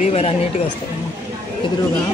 Weaver అన్నిటిగా వస్తాయమ్మా ఎదురుగా.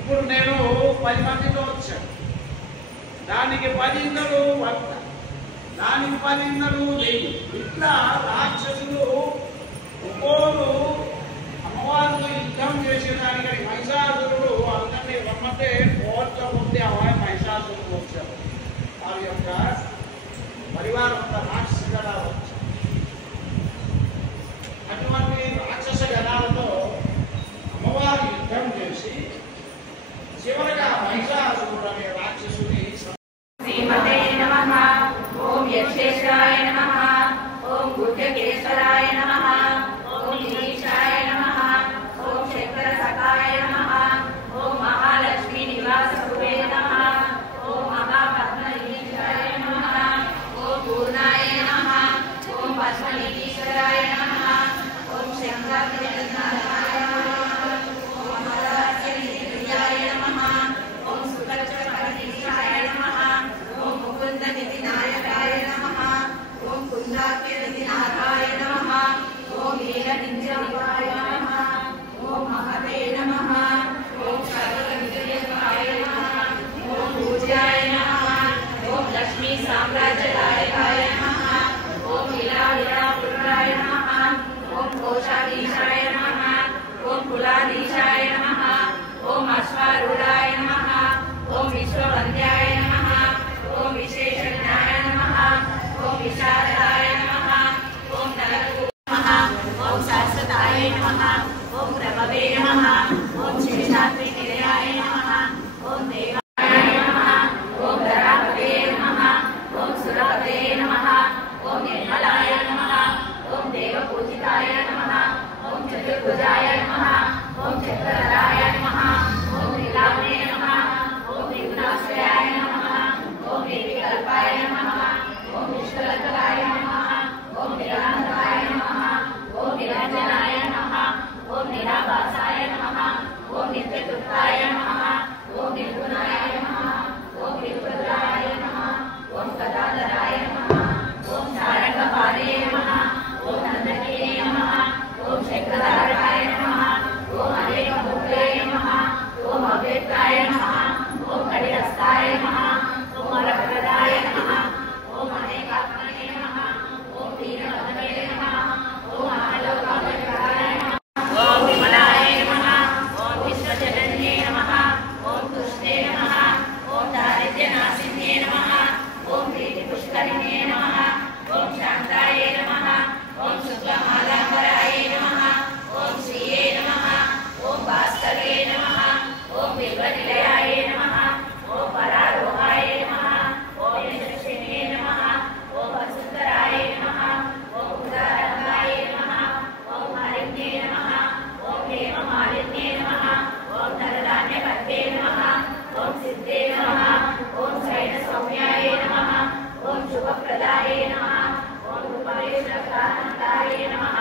ఇప్పుడు నేను 10 మందితో వచ్చాను. దానికి 10 ఇందలు 100, దానికి 10 ఇందలు 1000. ఇట్లా రాక్షసులు ఒక్కోరు అమ్మవారితో యుద్ధం చేసేదానికి మహిషాసురుడు అందరినీ రమ్మంటే కోర్టు ముందే మహిషాసురుడు వచ్చారు. వారి యొక్క పరివారం అంతా రాక్షస గణాలు వచ్చారు. అటువంటి రాక్షస గణాలతో అమ్మవారి యుద్ధం చేసి చివరగా మహిషాసురుడు అనే రాక్షసుని శ్రీమతే నమః. ఓం యక్షేశ్వరాయ నమః. ఓం గుడ్డకేశ్వరాయ నమః. ఓం గిరీశాయ నమః. ఓం శంకర సకాయ నమః. ఓం మహాలక్ష్మీ నివాసరువే నమః. ఓం మహాపద్మనిధీశ్వరాయ నమః. ఓం పూర్ణాయ నమః. ఓం పద్మనిధీశ్వరాయ నమః. ఓం శంకరనారాయణ నమః. ఓం మహారాజనిధీయాయ నమః. ఓం సుఖచక్రనిధీయాయ నమః. ఓం ముకుందనిధినాయకాయ నమః. ఓం కుందాఖ్యనిధినాథాయ నమః. ఓం వీరనింజనివాయ నమః. ఓం మహతే నమః. ఓం సర్వవిజయాయ నమః. ఓం పూజ్యాయ నమః. ఓం లక్ష్మీ సామ్రాజ్యదాయకాయ నమః. ఓం విలావిలాపురాయ నమః. ఓం కోశాధీశాయ నమః. ఓం కులాధీశాయ నమః. ఓం అశ్వారూఢాయ నమః. ఓం విశ్వవంద్యాయ నమః. ఓం విశేషజ్ఞాయ నమః. ఓం విశారదాయ నమః. ఓం నరకు నమః. ఓం శాశ్వతాయ నమః. ఓం ప్రభవే నమః. ఓం శేషాద్రి నిలయాయ నమః. ఓం దేవాయ నమః. ఓం ధరాపతే నమః. ఓం సురపతే నమః. ఓం నిర్మలాయ నమః. ఓం దేవపూజితాయ నమః. ఓం చతుర్భుజాయ నమః. ఓం చక్రధరాయ నమః. ఓం నీలాంబే నమః. ఓం త్రిగుణాశ్రయాయ నమః. ఓం నిర్వికల్పాయ నమః. ఓం విశ్వలకాయ నమః. ఓం నిరాంతరాయ నమః. ఓం నిరంజనాయ నమః. ఓం నిరాభాసాయ నమః. ఓం నిత్యతృప్తాయ నమః. ఓం నిర్గుణాయ నమః. ఓం నిర్భద్రాయ నమః. ఓం గదాధరాయ నమః. ఓం శారంగపాదే నమః. ఓం నందకే నమః. ఓం శంకరధారకాయ నమః. ఓం అనేకమూర్తయే నమః. ఓం అవ్యక్తాయ నమః. ఓం కడిహస్తాయ నమః. ఓం వరప్రదాయ నమః. ఓం అనేకాత్మనే నమః. ఓం వీరవదనే నమః. ఓం అమలోకాయ నమః. ఓం విమలాయ నమః. ఓం విశ్వజనన్యే నమః. ఓం తుష్టే నమః. ఓం దారిద్ర్యనాశిన్యే నమః. ఓం ప్రీతిపుష్కరిణే నమః. ఓం శాంతాయ నమః. ఓం శుక్లమాలాంబరాయ నమః. ఓం శ్రీయే నమః. ఓం భాస్కరే నమః. ఓం బిల్వనిలయాయ నమః. ఓం పరారోహాయ నమః. ఓం యశస్వినే నమః. ఓం వసుంధరాయ నమః. ఓం ఉదారంగాయ నమః. ఓం మాలిన్యే నమః. ఓం హేమమాలిన్యే నమః. ఓం ధనధాన్యపద్మే నమః. ఓం సిద్ధే నమః. ఓం శయన సౌమ్యాయ నమః. ఓం శుభప్రదాయ నమః. ఓం రూపవేశకానందాయ నమః.